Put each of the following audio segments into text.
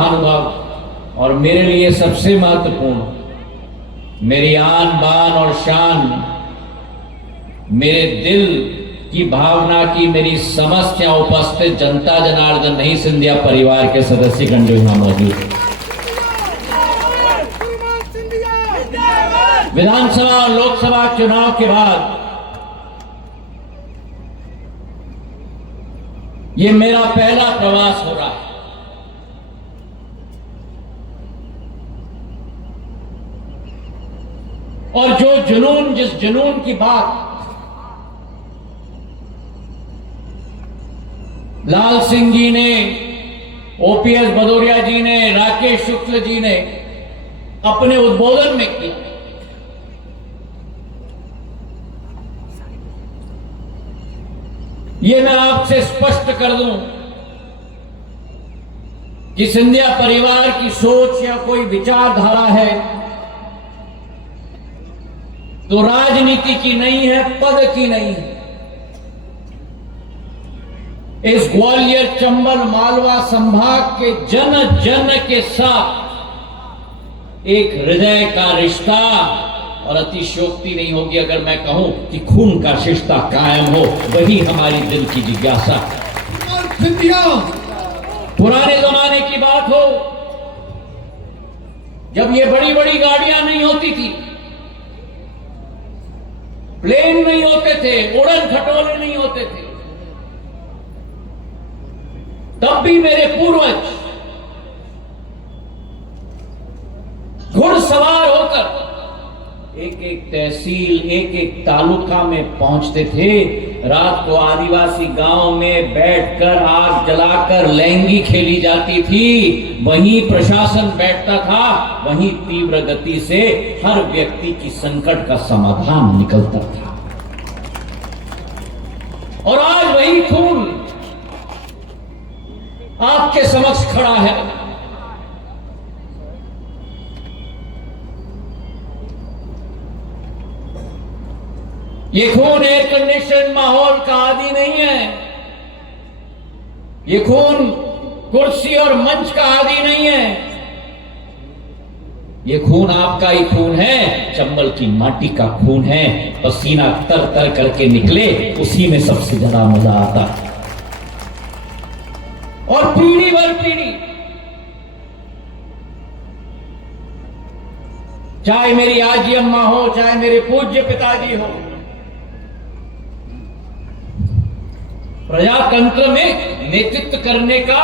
महानुभाव और मेरे लिए सबसे महत्वपूर्ण, मेरी आन बान और शान, मेरे दिल की भावना की मेरी समस्त यहाँ उपस्थित जनता जनार्दन नहीं, सिंधिया परिवार के सदस्यगण जो यहाँ मौजूद हैं। विधानसभा और लोकसभा चुनाव के बाद ये मेरा पहला प्रवास हो रहा है और जो जुनून, जिस जुनून की बात लाल सिंह जी ने, ओपीएस भदौरिया जी ने, राकेश शुक्ल जी ने अपने उद्बोधन में किया, ये मैं आपसे स्पष्ट कर दूं कि सिंधिया परिवार की सोच या कोई विचारधारा है तो राजनीति की नहीं है, पद की नहीं है। इस ग्वालियर, चंबल, मालवा संभाग के जन जन के साथ एक हृदय का रिश्ता, और अतिशयोक्ति नहीं होगी अगर मैं कहूं कि खून का रिश्ता कायम हो, वही हमारी दिल की जिज्ञासा। पुराने जमाने की बात हो, जब ये बड़ी बड़ी गाड़ियां नहीं होती थी, प्लेन नहीं होते थे, उड़न खटोले नहीं होते थे, तब भी मेरे पूर्वज घुड़सवार होकर एक एक तहसील, एक एक तालुका में पहुंचते थे। रात को आदिवासी गांव में बैठकर आग जलाकर लैंगी खेली जाती थी, वहीं प्रशासन बैठता था, वहीं तीव्र गति से हर व्यक्ति की संकट का समाधान निकलता था। और आज वही खून आपके समक्ष खड़ा है। ये खून एयर कंडीशन माहौल का आदि नहीं है, ये खून कुर्सी और मंच का आदि नहीं है, ये खून आपका ही खून है, चंबल की माटी का खून है। पसीना तर तर करके निकले, उसी में सबसे ज्यादा मजा आता है। और पीढ़ी भर पीढ़ी, चाहे मेरी आजी अम्मा हो, चाहे मेरे पूज्य पिताजी हो, प्रजातंत्र में नेतृत्व करने का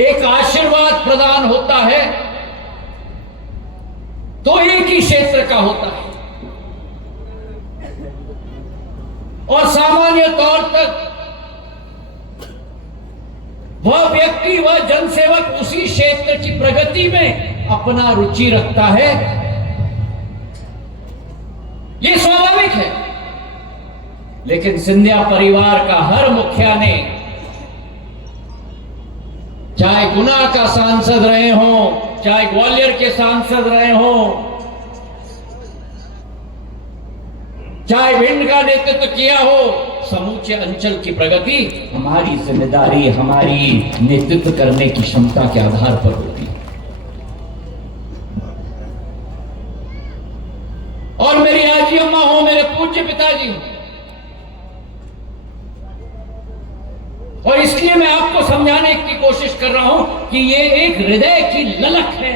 एक आशीर्वाद प्रदान होता है तो एक ही क्षेत्र का होता है, और सामान्य तौर पर वह व्यक्ति, वह जनसेवक उसी क्षेत्र की प्रगति में अपना रुचि रखता है। यह स्वाभाविक है। लेकिन सिंधिया परिवार का हर मुखिया ने, चाहे गुना का सांसद रहे हों, चाहे ग्वालियर के सांसद रहे हों, चाहे भिंड का नेतृत्व किया हो, समूचे अंचल की प्रगति हमारी जिम्मेदारी, हमारी नेतृत्व करने की क्षमता के आधार पर होती है। और मेरी आजी अम्मा हो, मेरे पूज्य पिताजी हो, और इसलिए मैं आपको समझाने की कोशिश कर रहा हूं कि ये एक हृदय की ललक है।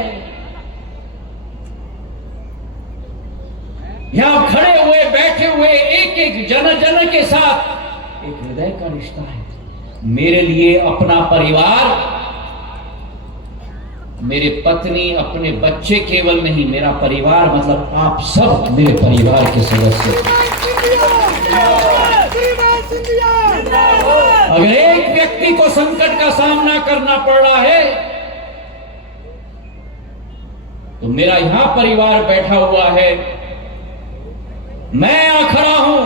यहां खड़े हुए, बैठे हुए एक एक जन जन के साथ एक हृदय का रिश्ता है। मेरे लिए अपना परिवार, मेरे पत्नी, अपने बच्चे केवल नहीं, मेरा परिवार मतलब आप सब मेरे परिवार के सदस्य। अगर एक व्यक्ति को संकट का सामना करना पड़ रहा है तो मेरा यहां परिवार बैठा हुआ है, मैं यहां खड़ा हूं।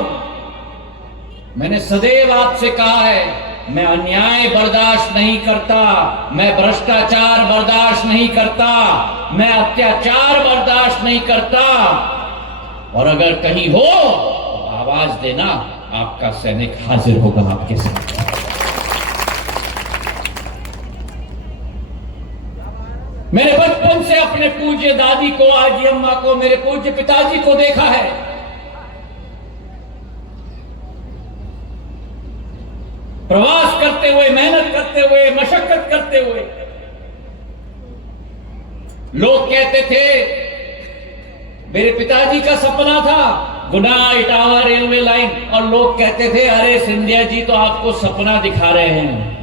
मैंने सदैव आपसे कहा है, मैं अन्याय बर्दाश्त नहीं करता, मैं भ्रष्टाचार बर्दाश्त नहीं करता, मैं अत्याचार बर्दाश्त नहीं करता, और अगर कहीं हो तो आवाज देना, आपका सैनिक हाजिर होगा आपके साथ। मैंने बचपन से अपने पूज्य दादी को, आजी अम्मा को, मेरे पूज्य पिताजी को देखा है। प्रवास करते हुए, मेहनत करते हुए, मशक्कत करते हुए। लोग कहते थे, मेरे पिताजी का सपना था गुना इटावा रेलवे लाइन, और लोग कहते थे अरे सिंधिया जी तो आपको सपना दिखा रहे हैं।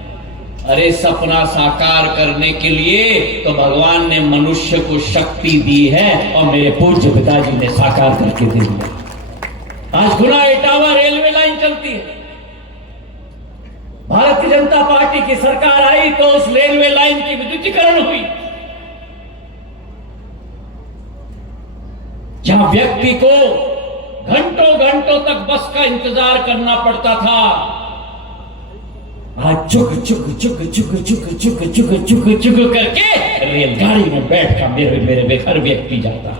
अरे सपना साकार करने के लिए तो भगवान ने मनुष्य को शक्ति दी है, और मेरे पूज्य पिताजी ने साकार करके दे दिया। आज गुना इटावा रेलवे लाइन चलती है। भारतीय जनता पार्टी की सरकार आई तो उस रेलवे लाइन की विद्युतीकरण हुई। जहां व्यक्ति को घंटों घंटों तक बस का इंतजार करना पड़ता था, आज चुक चुक चुक चुक चुक चुक चुक चुक चुक करके रेलगाड़ी में बैठकर मेरे बेघर व्यक्ति जाता।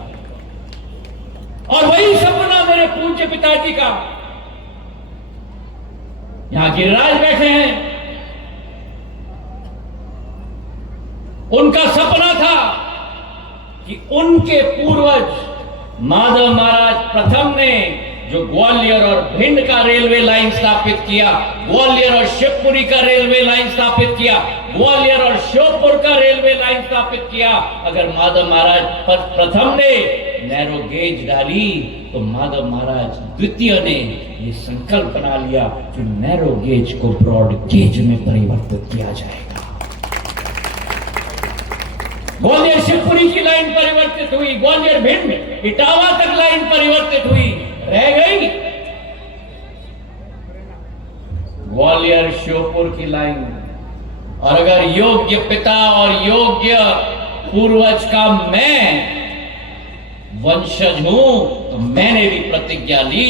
और वही सपना मेरे पूज्य पिताजी का। यहां गिरिराज बैठे हैं, उनका सपना था कि उनके पूर्वज माधव महाराज प्रथम ने जो ग्वालियर और भिंड का रेलवे लाइन स्थापित किया, ग्वालियर और शिवपुरी का रेलवे लाइन स्थापित किया, ग्वालियर और श्योपुर का रेलवे लाइन स्थापित किया, अगर माधव महाराज प्रथम ने नैरो गेज डाली तो माधव महाराज द्वितीय ने ये संकल्प बना लिया कि नैरो गेज को ब्रॉड गेज में परिवर्तित किया जाएगा। ग्वालियर शिवपुरी की लाइन परिवर्तित हुई, ग्वालियर भिंड इटावा तक लाइन परिवर्तित हुई, रह गई ग्वालियर श्योपुर की लाइन। और अगर योग्य पिता और योग्य पूर्वज का मैं वंशज हूं तो मैंने भी प्रतिज्ञा ली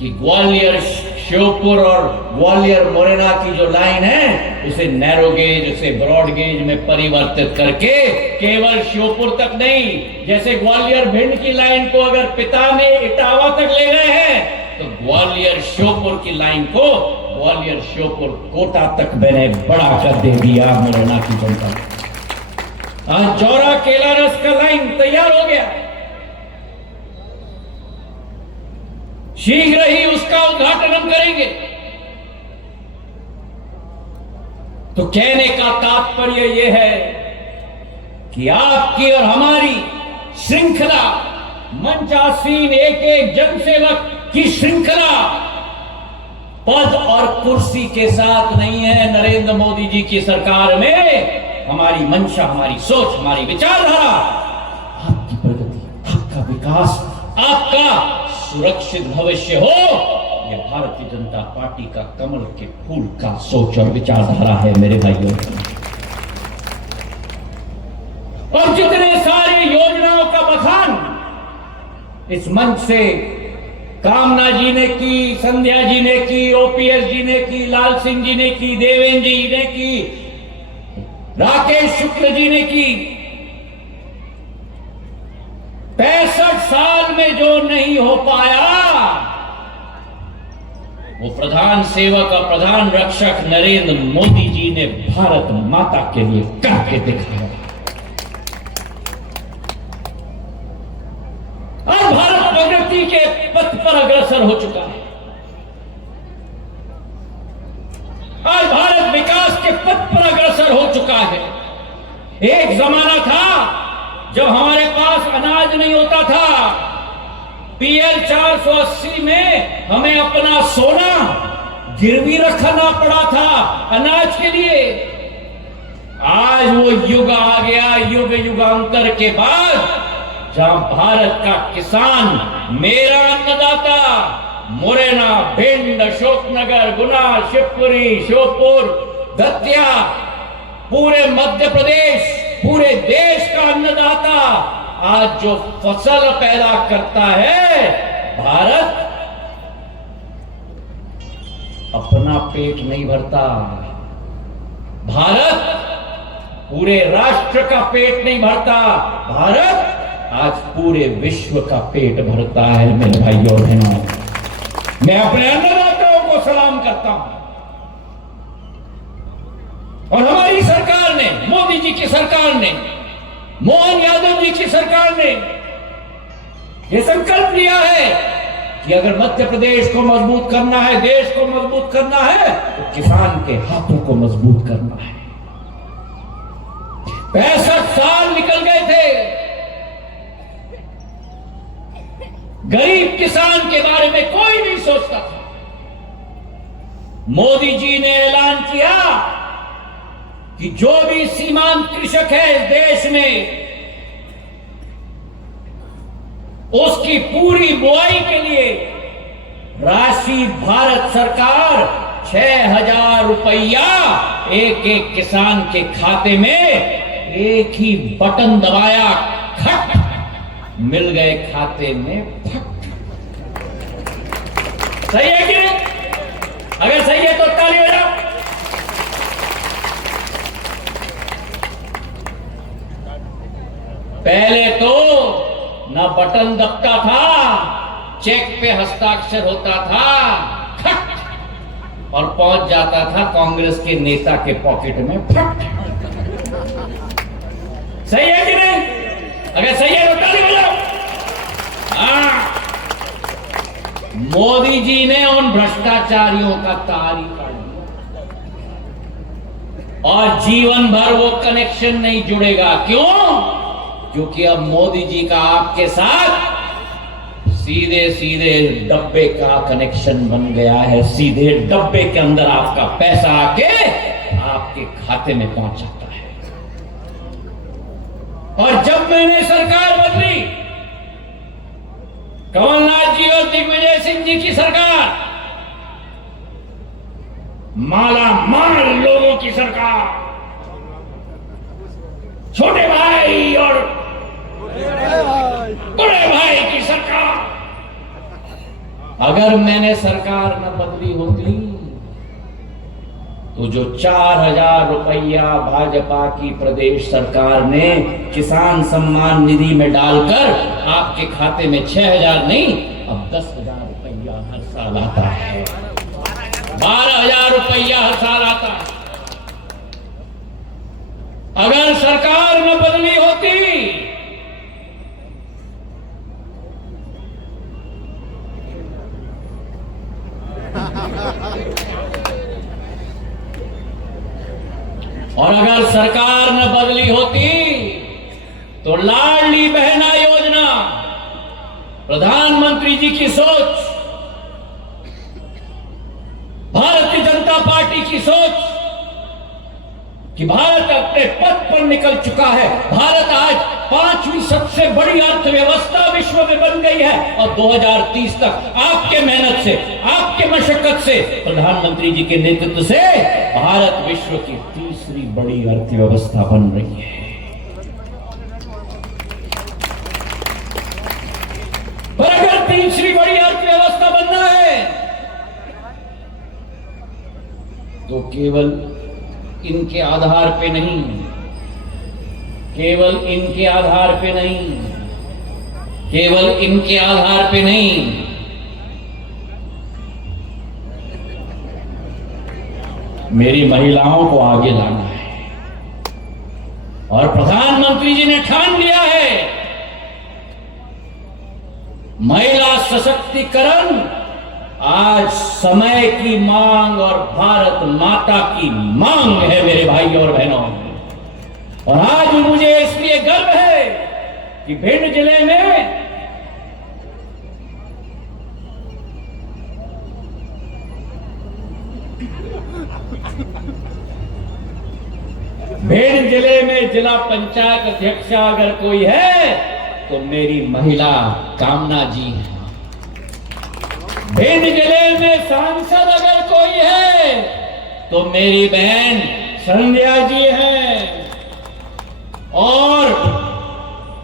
कि ग्वालियर श्योपुर और ग्वालियर मोरेना की जो लाइन है उसे नैरो गेज, उसे ब्रॉड गेज में परिवर्तित करके केवल श्योपुर तक नहीं, जैसे ग्वालियर भिंड की लाइन को अगर पिता ने इटावा तक ले गए हैं तो ग्वालियर श्योपुर की लाइन को ग्वालियर श्योपुर कोटा तक मैंने बढ़ा कर दे दिया मोरेना की जनता। आज जौरा केलारस का लाइन तैयार हो गया, शीघ्र ही उसका उद्घाटन हम करेंगे। तो कहने का तात्पर्य यह है कि आपकी और हमारी श्रृंखला, मंचासीन एक एक जनसेवक की श्रृंखला पद और कुर्सी के साथ नहीं है। नरेंद्र मोदी जी की सरकार में हमारी मंशा, हमारी सोच, हमारी विचारधारा, आपकी प्रगति, आपका विकास, आपका सुरक्षित भविष्य हो, यह भारतीय जनता पार्टी का कमल के फूल का सोच और विचारधारा है मेरे भाइयों। और जितने सारी योजनाओं का बखान इस मंच से कामना जी ने की, संध्या जी ने की, ओपीएस जी ने की, लाल सिंह जी ने की, देवेंद्र जी ने की, राकेश शुक्ल जी ने की, 65 साल में जो नहीं हो पाया वो प्रधान सेवक और प्रधान रक्षक नरेंद्र मोदी जी ने भारत माता के लिए करके दिखाया। और भारत प्रगति के पथ पर अग्रसर हो चुका है। आज भारत विकास के पथ पर अग्रसर हो चुका है। एक जमाना था जब हमारे पास अनाज नहीं होता था, पीएल 480 में हमें अपना सोना गिरवी रखना पड़ा था अनाज के लिए। आज वो युग आ गया, युग युगांतर के बाद, जहां भारत का किसान, मेरा अन्नदाता, मुरैना, भिंड, अशोकनगर, गुना, शिवपुरी, श्योपुर, दतिया, पूरे मध्य प्रदेश, पूरे देश का अन्नदाता आज जो फसल पैदा करता है, भारत अपना पेट नहीं भरता, भारत पूरे राष्ट्र का पेट नहीं भरता, भारत आज पूरे विश्व का पेट भरता है मेरे भाइयों और बहनों। मैं अपने अन्नदाताओं को सलाम करता हूं और हमारी सरकार ने, मोदी जी की सरकार ने, मोहन यादव जी की सरकार ने यह संकल्प लिया है कि अगर मध्य प्रदेश को मजबूत करना है, देश को मजबूत करना है, तो किसान के हाथों को मजबूत करना है। 65 साल निकल गए थे, गरीब किसान के बारे में कोई नहीं सोचता था। मोदी जी ने ऐलान किया कि जो भी सीमांत कृषक है इस देश में, उसकी पूरी बुआई के लिए राशि भारत सरकार 6,000 रुपया एक एक किसान के खाते में, एक ही बटन दबाया, खट, मिल गए खाते में, फट। सही है कि नहीं? अगर सही है तो ताली बजाओ। पहले तो ना बटन दबता था, चेक पे हस्ताक्षर होता था, खट, और पहुंच जाता था कांग्रेस के नेता के पॉकेट में, फट। सही है कि नहीं? अगर सही है तो ताली बजाओ। हाँ, मोदी जी ने उन भ्रष्टाचारियों का तारी काट दिया और जीवन भर वो कनेक्शन नहीं जुड़ेगा। क्यों? क्योंकि अब मोदी जी का आपके साथ सीधे सीधे डब्बे का कनेक्शन बन गया है। सीधे डब्बे के अंदर आपका पैसा आके आपके खाते में पहुंच जाता है। और जब मैंने सरकार बदली, कमलनाथ जी और दिग्विजय सिंह जी की सरकार, माला माल लोगों की सरकार, छोटे भाई और बड़े भाई की सरकार, अगर मैंने सरकार न बदली होती तो जो 4,000 रुपया भाजपा की प्रदेश सरकार ने किसान सम्मान निधि में डालकर आपके खाते में 6,000 नहीं, अब 10,000 रुपया हर साल आता है, 12,000 रुपया हर साल आता है। अगर सरकार न बदली होती और अगर सरकार न बदली होती तो लाडली बहना योजना, प्रधानमंत्री जी की सोच, भारतीय जनता पार्टी की सोच कि भारत अपने पथ पर निकल चुका है, भारत आज 5वीं सबसे बड़ी अर्थव्यवस्था विश्व में बन गई है और 2030 तक आपके मेहनत से, आपके मशक्कत से, प्रधानमंत्री जी के नेतृत्व से भारत विश्व की तीसरी बड़ी अर्थव्यवस्था बन रही है। पर अगर तीसरी बड़ी अर्थव्यवस्था बनना है तो केवल इनके आधार पे नहीं, केवल इनके आधार पे नहीं, केवल इनके आधार पे नहीं, मेरी महिलाओं को आगे लाना है। और प्रधानमंत्री जी ने ठान लिया है, महिला सशक्तिकरण आज समय की मांग और भारत माता की मांग है मेरे भाई और बहनों। और आज मुझे इसलिए गर्व है कि भिंड जिले में जिला पंचायत अध्यक्ष अगर कोई है तो मेरी महिला कामना जी है। भिंड जिले में सांसद अगर कोई है तो मेरी बहन संध्या जी है। और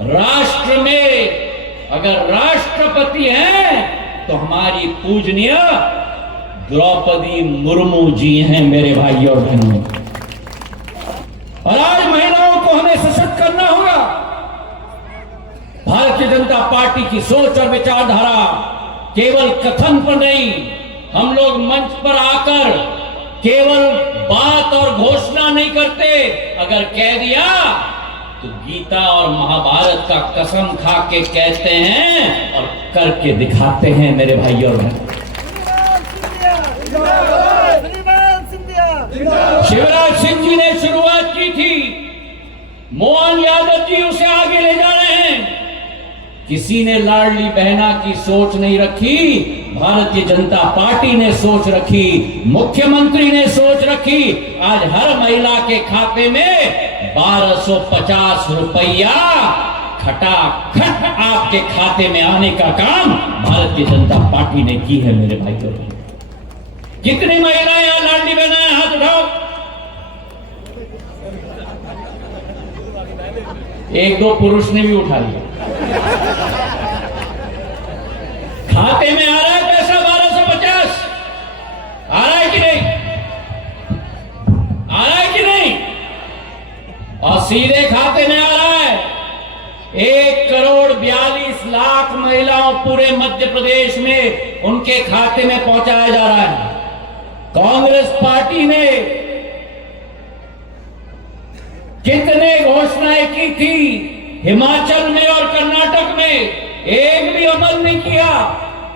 राष्ट्र में अगर राष्ट्रपति हैं तो हमारी पूजनीय द्रौपदी मुर्मू जी हैं मेरे भाई और बहनों। और आज महिलाओं को हमें सशक्त करना होगा। भारतीय जनता पार्टी की सोच और विचारधारा केवल कथन पर नहीं, हम लोग मंच पर आकर केवल बात और घोषणा नहीं करते, अगर कह दिया तो गीता और महाभारत का कसम खा के कहते हैं और करके दिखाते हैं मेरे भाई और बहन। शिवराज सिंह जी ने शुरुआत की थी, मोहन यादव जी उसे आगे ले जा रहे हैं। किसी ने लाडली बहना की सोच नहीं रखी, भारतीय जनता पार्टी ने सोच रखी, मुख्यमंत्री ने सोच रखी। आज हर महिला के खाते में 1250 रुपया खटाखट आपके खाते में आने का काम भारतीय जनता पार्टी ने की है मेरे भाई और बहन। कितनी महिलाएं यहां लाडली बहना है, हाथ उठाओ। एक दो पुरुष ने भी उठा लिया। खाते में आ रहा है पैसा 1250, आ रहा है कि नहीं, आ रहा है कि नहीं? और सीधे खाते में आ रहा है। 1,42,00,000 महिलाओं पूरे मध्य प्रदेश में उनके खाते में पहुंचाया जा रहा है। कांग्रेस पार्टी ने कितने घोषणाएं की थी हिमाचल में और कर्नाटक में, एक भी अमल नहीं किया।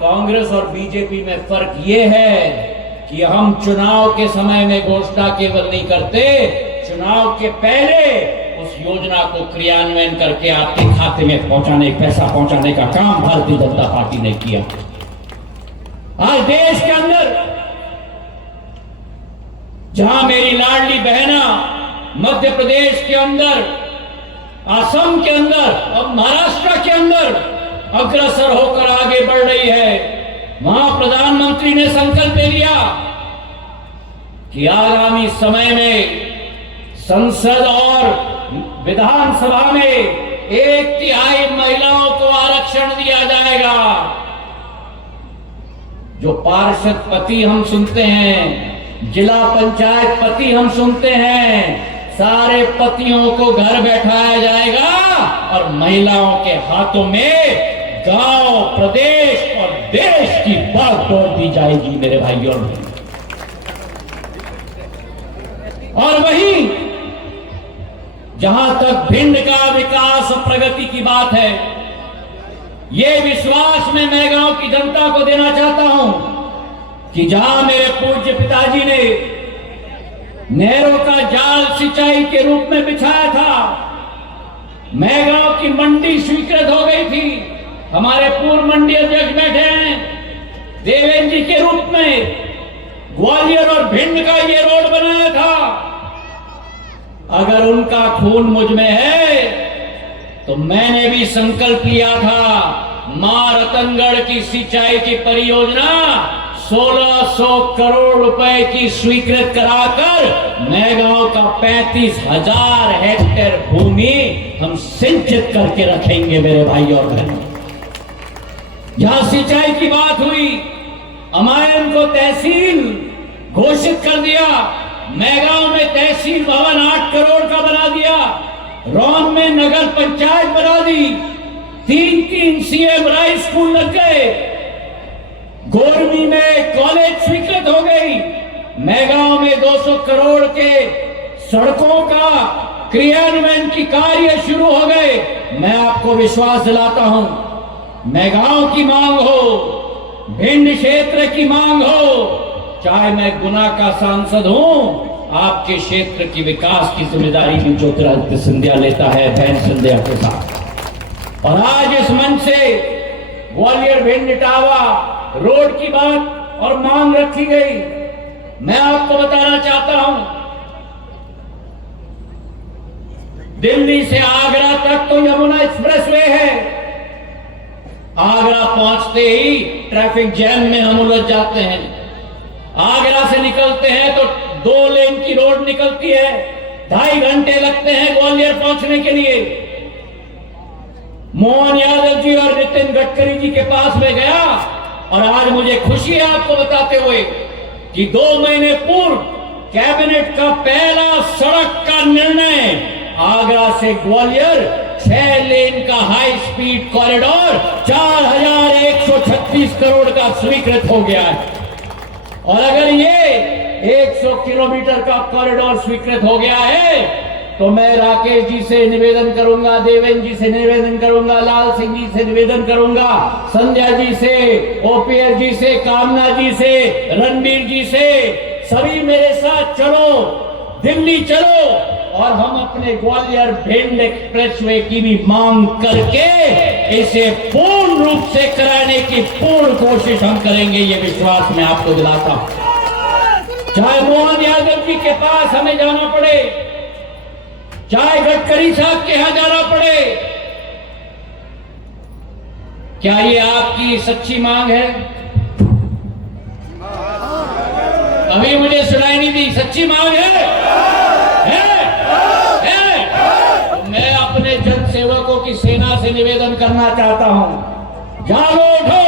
कांग्रेस और बीजेपी में फर्क यह है कि हम चुनाव के समय में घोषणा केवल नहीं करते, चुनाव के पहले उस योजना को क्रियान्वयन करके आपके खाते में पहुंचाने, पैसा पहुंचाने का काम भारतीय जनता पार्टी ने किया। आज देश के अंदर जहां मेरी लाडली बहना मध्य प्रदेश के अंदर, असम के अंदर और महाराष्ट्र के अंदर अग्रसर होकर आगे बढ़ रही है, वहां प्रधानमंत्री ने संकल्प ले लिया कि आगामी समय में संसद और विधानसभा में 1/3 महिलाओं को आरक्षण दिया जाएगा। जो पार्षद पति हम सुनते हैं, जिला पंचायत पति हम सुनते हैं, सारे पतियों को घर बैठाया जाएगा और महिलाओं के हाथों में गांव, प्रदेश और देश की बागडोर दी जाएगी मेरे भाइयों। और वहीं जहां तक भिंड का विकास और प्रगति की बात है, यह विश्वास मैं गांव की जनता को देना चाहता हूं कि जहां मेरे पूज्य पिताजी ने नहरों का जाल सिंचाई के रूप में बिछाया था, मैगांव की मंडी स्वीकृत हो गई थी। हमारे पूर्व मंडी अध्यक्ष बैठे हैं, देवेंद्र जी के रूप में ग्वालियर और भिंड का ये रोड बनाया था। अगर उनका खून मुझ में है तो मैंने भी संकल्प लिया था, मां रतनगढ़ की सिंचाई की परियोजना 1600 करोड़ रुपए की स्वीकृत कराकर मैगांव का 35,000 हेक्टेयर भूमि हम सिंचित करके रखेंगे मेरे भाई और बहनों। जहां सिंचाई की बात हुई, अमायन को तहसील घोषित कर दिया, मैगांव में तहसील भवन 8 करोड़ का बना दिया, रौन में नगर पंचायत बना दी, 3 सीएम राइस स्कूल लग गए, गोरमी में कॉलेज स्वीकृत हो गई, मैगांव में 200 करोड़ के सड़कों का क्रियान्वयन की कार्य शुरू हो गए। मैं आपको विश्वास दिलाता हूं, मैगांव की मांग हो, भिंड क्षेत्र की मांग हो, चाहे मैं गुना का सांसद हूं, आपके क्षेत्र की विकास की जिम्मेदारी भी ज्योतिरादित्य सिंधिया लेता है बहन सिंधिया के साथ। और आज इस मंच से ग्वालियर भिंड इटावा रोड की बात और मांग रखी गई। मैं आपको बताना चाहता हूं, दिल्ली से आगरा तक तो यमुना एक्सप्रेसवे है, आगरा पहुंचते ही ट्रैफिक जैम में हम उलझ जाते हैं। आगरा से निकलते हैं तो 2 लेन की रोड निकलती है, 2.5 घंटे लगते हैं ग्वालियर पहुंचने के लिए। मोहन यादव जी और नितिन गडकरी जी के पास में गया और आज मुझे खुशी है आपको बताते हुए कि 2 महीने पूर्व कैबिनेट का पहला सड़क का निर्णय आगरा से ग्वालियर 6 लेन का हाई स्पीड कॉरिडोर 4,136 करोड़ का स्वीकृत हो गया है। और अगर ये 100 किलोमीटर का कॉरिडोर स्वीकृत हो गया है तो मैं राकेश जी से निवेदन करूंगा, देवेंद्र जी से निवेदन करूंगा, लाल सिंह जी से निवेदन करूंगा, संध्या जी से, ओपीएस जी से, कामना जी से, रणबीर जी से, सभी मेरे साथ चलो, दिल्ली चलो और हम अपने ग्वालियर भिंड एक्सप्रेसवे की भी मांग करके इसे पूर्ण रूप से कराने की पूर्ण कोशिश हम करेंगे। ये विश्वास मैं आपको दिलाता हूं। चाहे मोहन यादव जी के पास हमें जाना पड़े, चाहे गडकरी साहब के यहां जाना पड़े, क्या ये आपकी सच्ची मांग है? अभी मुझे सुनाई नहीं दी। सच्ची मांग है? तो मैं अपने जनसेवकों की सेना से निवेदन करना चाहता हूं, जागो उठो।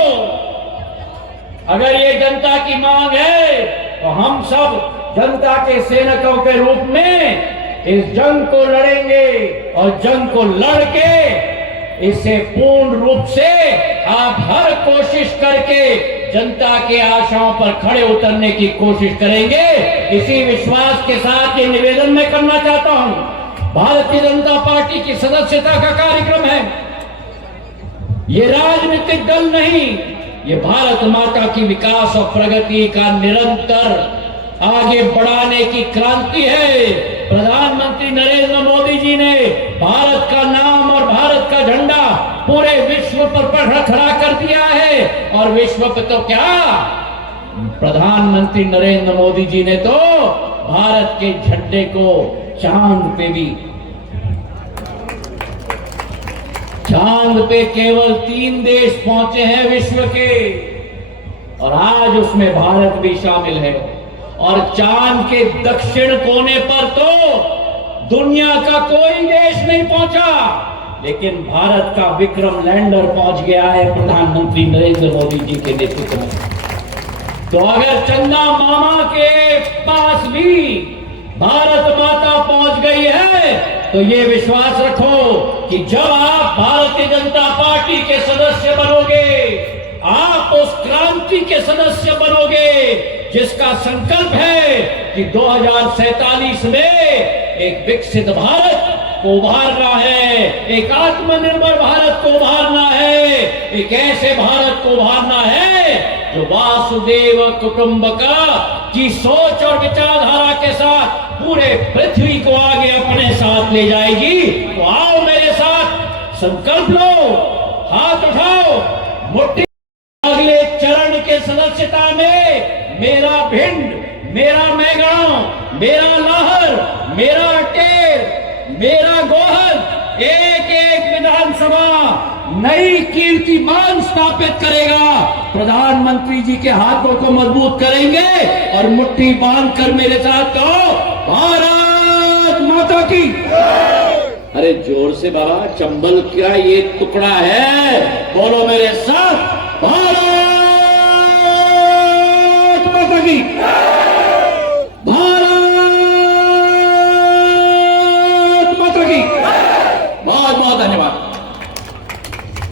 अगर ये जनता की मांग है तो हम सब जनता के सैनिकों के रूप में इस जंग को लड़ेंगे और जंग को लड़के इसे पूर्ण रूप से आप हर कोशिश करके जनता के आशाओं पर खड़े उतरने की कोशिश करेंगे। इसी विश्वास के साथ ये निवेदन मैं करना चाहता हूं। भारतीय जनता पार्टी की सदस्यता का कार्यक्रम है, ये राजनीतिक दल नहीं, ये भारत माता की विकास और प्रगति का निरंतर आगे बढ़ाने की क्रांति है। प्रधानमंत्री नरेंद्र मोदी जी ने भारत का नाम और भारत का झंडा पूरे विश्व पर खड़ा कर दिया है। और विश्व पे तो क्या, प्रधानमंत्री नरेंद्र मोदी जी ने तो भारत के झंडे को चांद पे भी, चांद पे केवल 3 देश पहुंचे हैं विश्व के, और आज उसमें भारत भी शामिल है। और चांद के दक्षिण कोने पर तो दुनिया का कोई देश नहीं पहुंचा, लेकिन भारत का विक्रम लैंडर पहुंच गया है प्रधानमंत्री नरेंद्र मोदी जी के नेतृत्व में। तो अगर चंदा मामा के पास भी भारत माता पहुंच गई है तो ये विश्वास रखो कि जब आप भारतीय जनता पार्टी के सदस्य बनोगे, आप उस क्रांति के सदस्य बनोगे जिसका संकल्प है कि 2047 में एक विकसित भारत को उभारना है, एक आत्मनिर्भर भारत को उभारना है, एक ऐसे भारत को उभारना है जो वासुदेव कुटुंबका की सोच और विचारधारा के साथ पूरे पृथ्वी को आगे अपने साथ ले जाएगी। तो आओ मेरे साथ, संकल्प लो, हाथ उठाओ, मुट्ठी। अगले चरण के सदस्यता में मेरा भिंड, मेरा मैगांव, मेरा लाहर, मेरा अटेर, मेरा गोहद एक एक विधानसभा नई कीर्तिमान स्थापित करेगा। प्रधानमंत्री जी के हाथों को मजबूत करेंगे और मुट्ठी बांधकर मेरे साथ कहो, भारत माता की। अरे जोर से बाबा, चंबल का ये टुकड़ा है, बोलो मेरे साथ, भारत